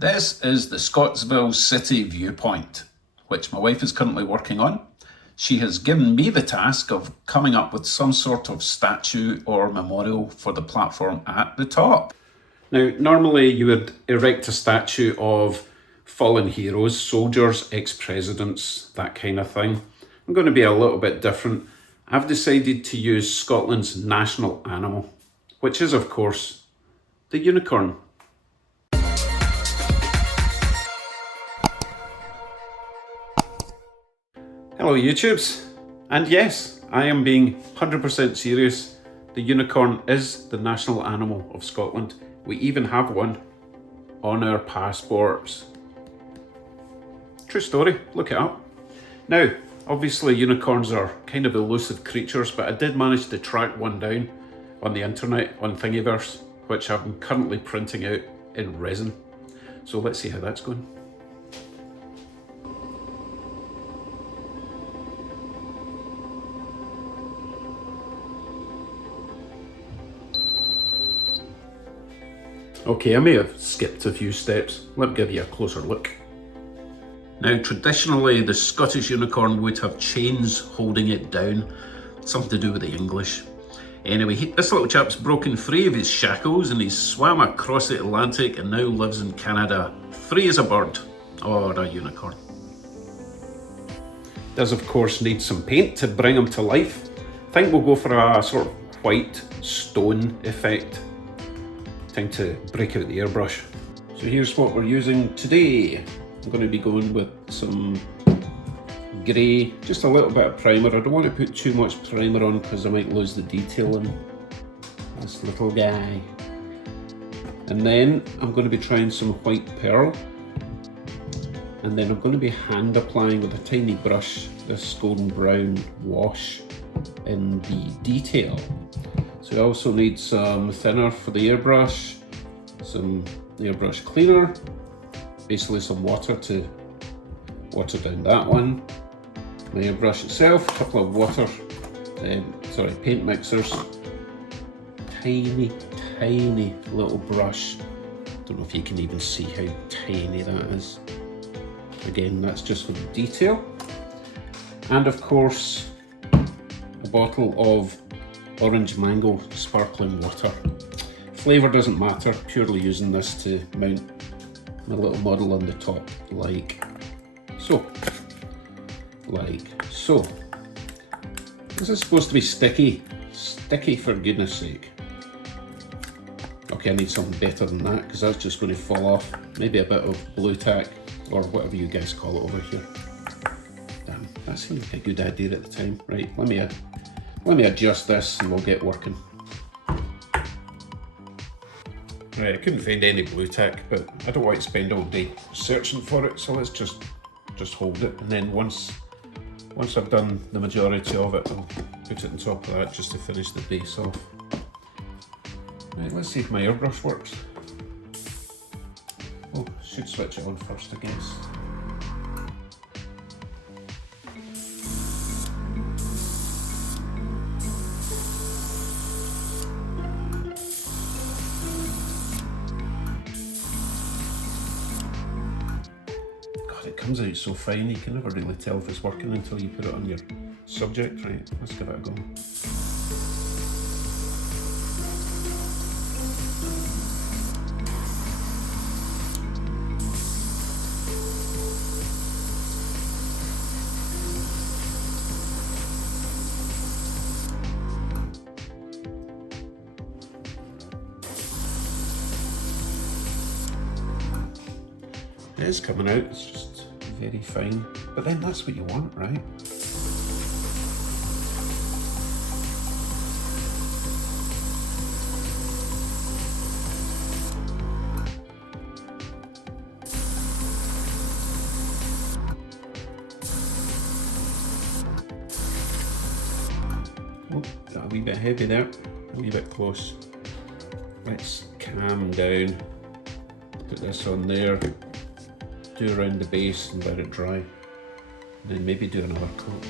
This is the ScottsVille City Viewpoint, which my wife is currently working on. She has given me the task of coming up with some sort of statue or memorial for the platform at the top. Now, normally you would erect a statue of fallen heroes, soldiers, ex-presidents, that kind of thing. I'm going to be a little bit different. I've decided to use Scotland's national animal, which is, of course, the unicorn. Hello YouTubes, and yes, I am being 100% serious. The unicorn is the national animal of Scotland. We even have one on our passports. True story, look it up. Now, obviously unicorns are kind of elusive creatures, but I did manage to track one down on the internet, on Thingiverse, which I'm currently printing out in resin. So let's see how that's going. Okay, I may have skipped a few steps. Let me give you a closer look. Now, traditionally, the Scottish unicorn would have chains holding it down. Something to do with the English. Anyway, this little chap's broken free of his shackles and he's swam across the Atlantic and now lives in Canada, free as a bird, or a unicorn. Does, of course, need some paint to bring him to life. I think we'll go for a sort of white stone effect. Time to break out the airbrush. So here's what we're using today. I'm going to be going with some grey, just a little bit of primer. I don't want to put too much primer on because I might lose the detail in this little guy. And then I'm going to be trying some white pearl. And then I'm going to be hand applying with a tiny brush this golden brown wash in the detail. So I also need some thinner for the airbrush, some airbrush cleaner, basically some water to water down that one. My airbrush itself, a couple of paint mixers, tiny little brush. Don't know if you can even see how tiny that is. Again, that's just for the detail. And of course, a bottle of orange mango sparkling water. Flavour doesn't matter, purely using this to mount my little model on the top, like so. This is supposed to be sticky. Sticky, for goodness sake. Okay, I need something better than that because that's just going to fall off. Maybe a bit of blue tack or whatever you guys call it over here. Damn, that seemed like a good idea at the time. Right, let me adjust this and we'll get working. Right, I couldn't find any blue tack, but I don't want to spend all day searching for it, so let's just hold it. And then once I've done the majority of it, I'll put it on top of that just to finish the base off. Right, let's see if my airbrush works. Oh, should switch it on first, I guess. It comes out so fine, you can never really tell if it's working until you put it on your subject. Right, let's give it a go. It is coming out, it's just very fine. But then that's what you want, right? Oh, got a wee bit heavy there, a wee bit close. Let's calm down. Put this on there. Do around the base and let it dry, and then maybe do another coat.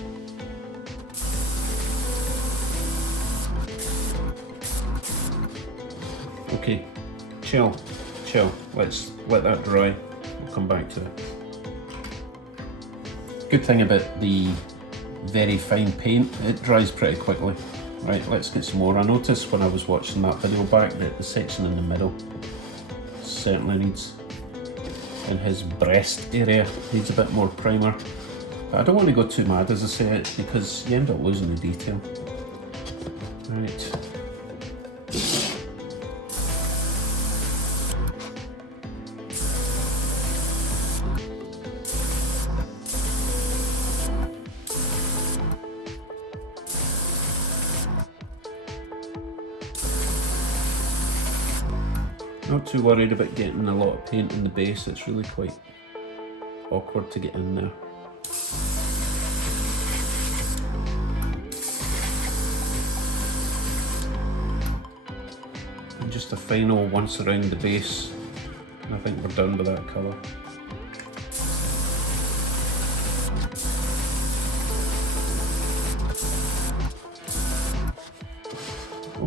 Okay, chill. let's let that dry. We'll come back to it. Good thing about the very fine paint, it dries pretty quickly. Right, let's get some more. I noticed when I was watching that video back that the section in the middle certainly needs, in his breast area, needs a bit more primer. But I don't want to go too mad as I say it, because you end up losing the detail. Right. Not too worried about getting a lot of paint in the base, it's really quite awkward to get in there. And just a final once around the base, and I think we're done with that colour.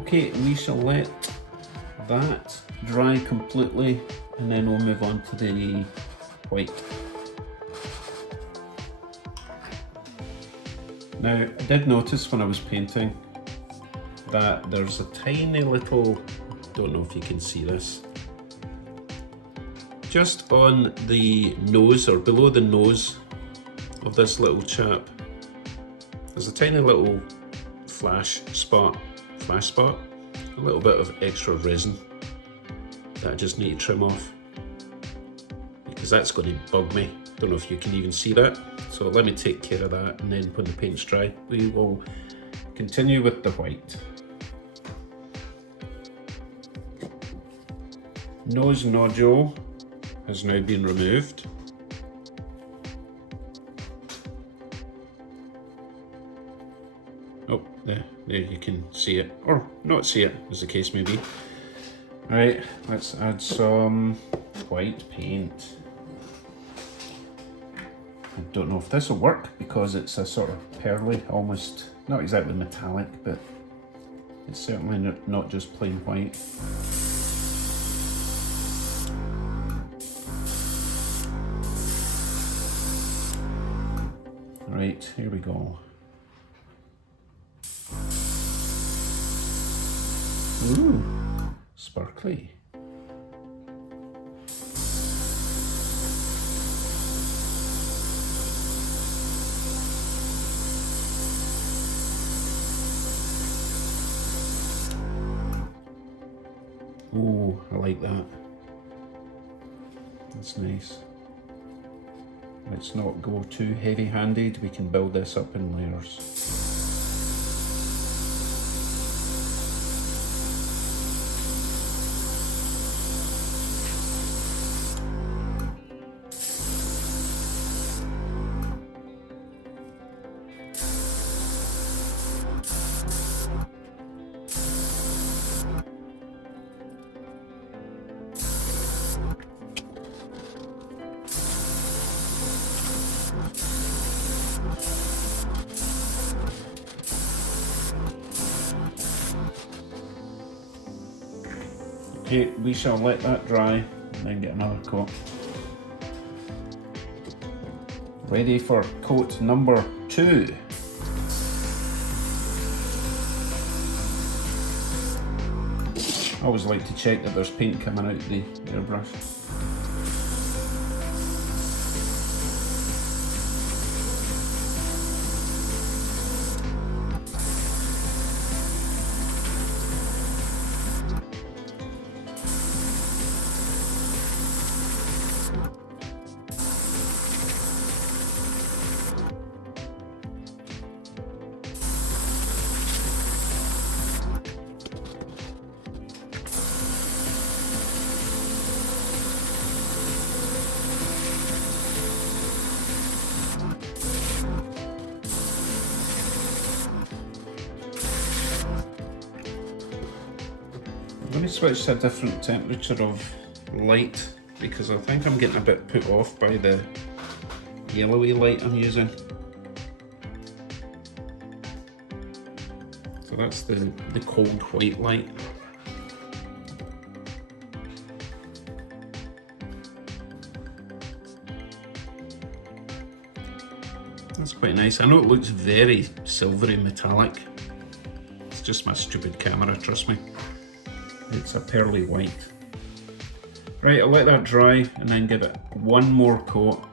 Okay, we shall let that dry completely, and then we'll move on to the white. Now, I did notice when I was painting that there's a tiny little, don't know if you can see this, just on the nose or below the nose of this little chap, there's a tiny little flash spot, a little bit of extra resin that I just need to trim off, because that's going to bug me. Don't know if you can even see that, so let me take care of that, and then when the paint's dry we will continue with the white. Nose nodule has now been removed. Oh, there you can see it, or not see it, as the case may be. Right, let's add some white paint. I don't know if this will work because it's a sort of pearly, almost, not exactly metallic, but it's certainly not just plain white. Right, here we go. Ooh, sparkly. Ooh, I like that. That's nice. Let's not go too heavy-handed. We can build this up in layers. Okay, we shall let that dry and then get another coat. Ready for coat number 2. I always like to check that there's paint coming out the airbrush. Let me switch to a different temperature of light because I think I'm getting a bit put off by the yellowy light I'm using. So that's the cold white light. That's quite nice. I know it looks very silvery metallic. It's just my stupid camera, trust me. It's a pearly white. Right, I'll let that dry and then give it one more coat.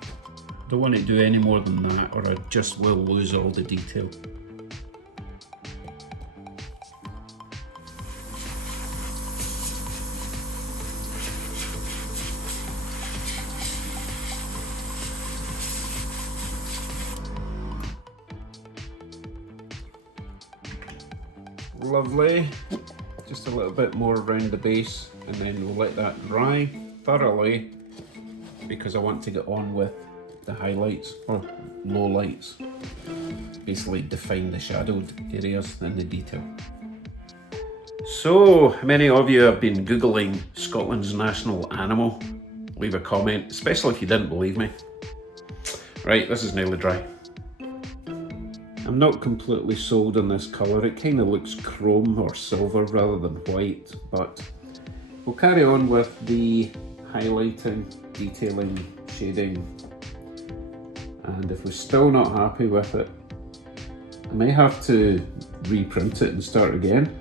Don't want to do any more than that or I just will lose all the detail. Lovely. Just a little bit more around the base and then we'll let that dry thoroughly because I want to get on with the highlights or low lights. Basically define the shadowed areas and the detail. So many of you have been Googling Scotland's national animal. Leave a comment, especially if you didn't believe me. Right, this is nearly dry. I'm not completely sold on this colour. It kind of looks chrome or silver rather than white, but we'll carry on with the highlighting, detailing, shading, and if we're still not happy with it, I may have to reprint it and start again,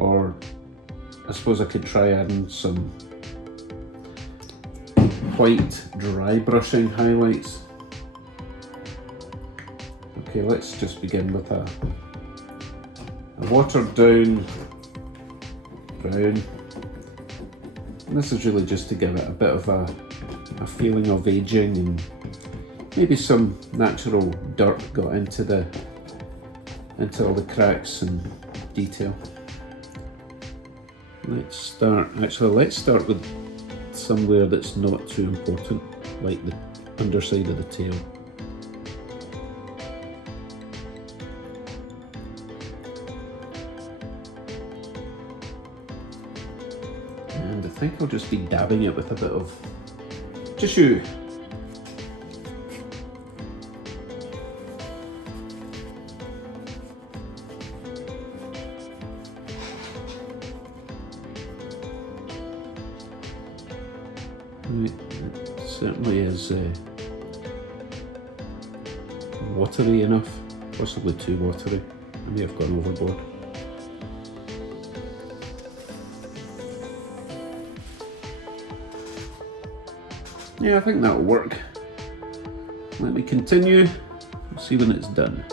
or I suppose I could try adding some white dry brushing highlights. Okay, let's just begin with a watered down brown. And this is really just to give it a bit of a feeling of aging and maybe some natural dirt got into all the cracks and detail. Let's start with somewhere that's not too important, like the underside of the tail. And I think I'll just be dabbing it with a bit of tissue. It certainly is watery enough, possibly too watery. I may have gone overboard. Yeah, I think that'll work. Let me continue. We'll see when it's done.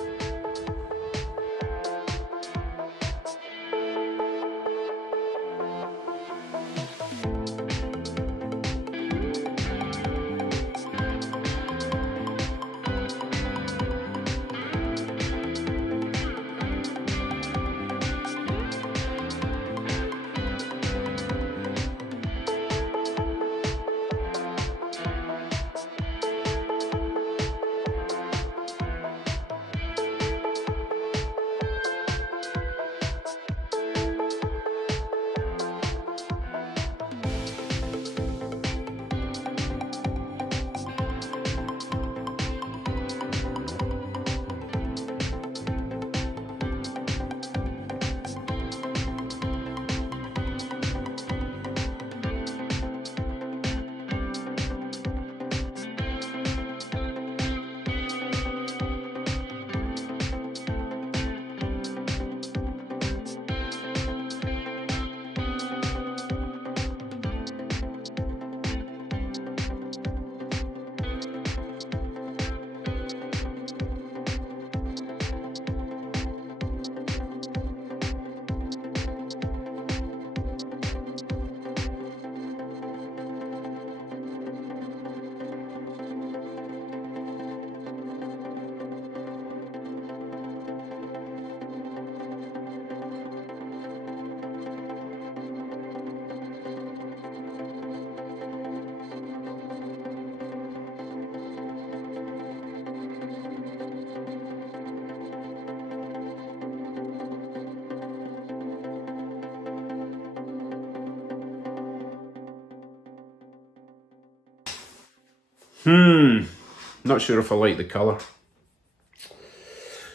Not sure if I like the colour.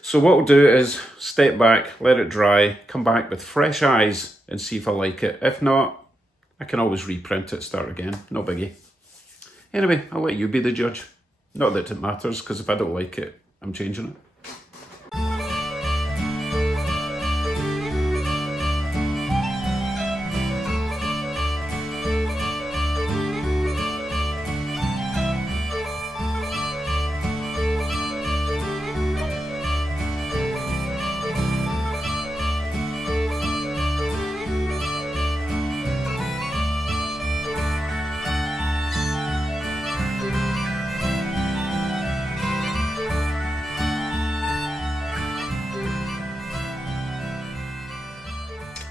So what we'll do is step back, let it dry, come back with fresh eyes and see if I like it. If not, I can always reprint it, start again, no biggie. Anyway, I'll let you be the judge. Not that it matters, because if I don't like it, I'm changing it.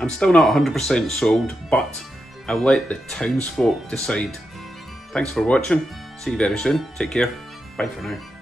I'm still not 100% sold, but I'll let the townsfolk decide. Thanks for watching. See you very soon. Take care. Bye for now.